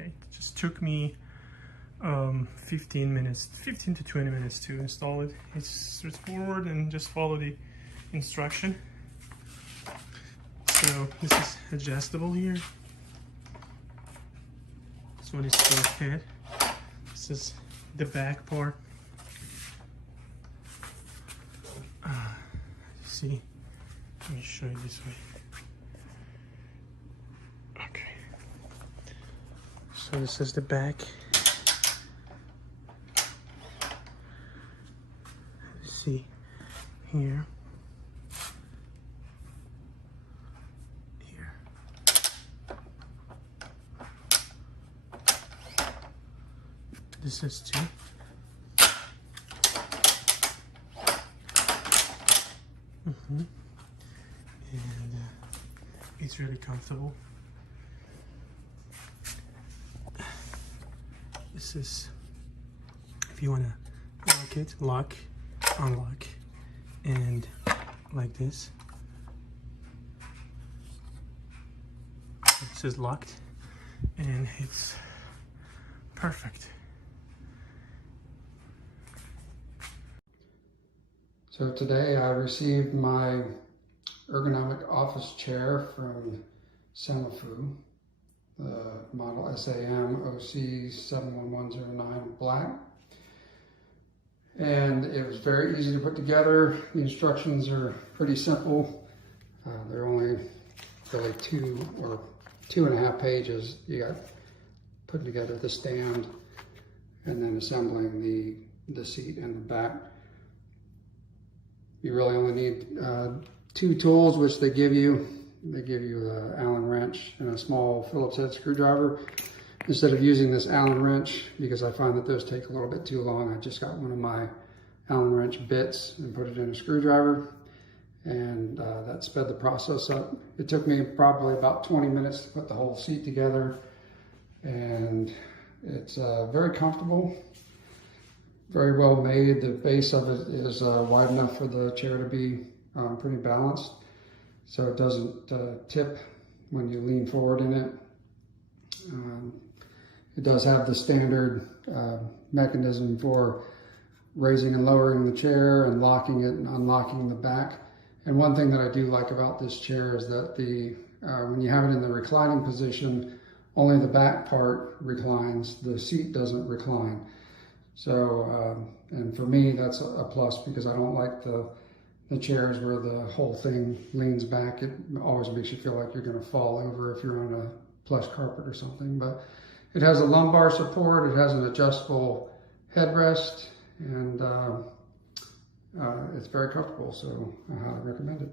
Okay, it just took me 15 to 20 minutes to install it. It's straightforward and just follow the instruction. So this is adjustable here. This one is for head. This is the back part. See, let me show you this way. Okay. So this is the back. See here. Here. This is two. And it's really comfortable. This is, if you want to lock it, lock, unlock, and like this. This is locked and it's perfect. So today I received my ergonomic office chair from SAMOFU, the model SAMOC 71109 black. And it was very easy to put together. The instructions are pretty simple. They're only really 2 or 2.5 pages. You got putting together the stand and then assembling the seat and the back. You really only need 2 tools, which they give you. They give you an Allen wrench and a small Phillips head screwdriver. Instead of using this Allen wrench, because I find that those take a little bit too long, I just got one of my Allen wrench bits and put it in a screwdriver, and that sped the process up. It took me probably about 20 minutes to put the whole seat together, and it's very comfortable. Very well made. The base of it is wide enough for the chair to be pretty balanced, so it doesn't tip when you lean forward in it. It does have the standard mechanism for raising and lowering the chair and locking it and unlocking the back. And one thing that I do like about this chair is that when you have it in the reclining position, only the back part reclines, the seat doesn't recline. So, and for me, that's a plus, because I don't like the chairs where the whole thing leans back. It always makes you feel like you're going to fall over if you're on a plush carpet or something. But it has a lumbar support, it has an adjustable headrest, and it's very comfortable, so I highly recommend it.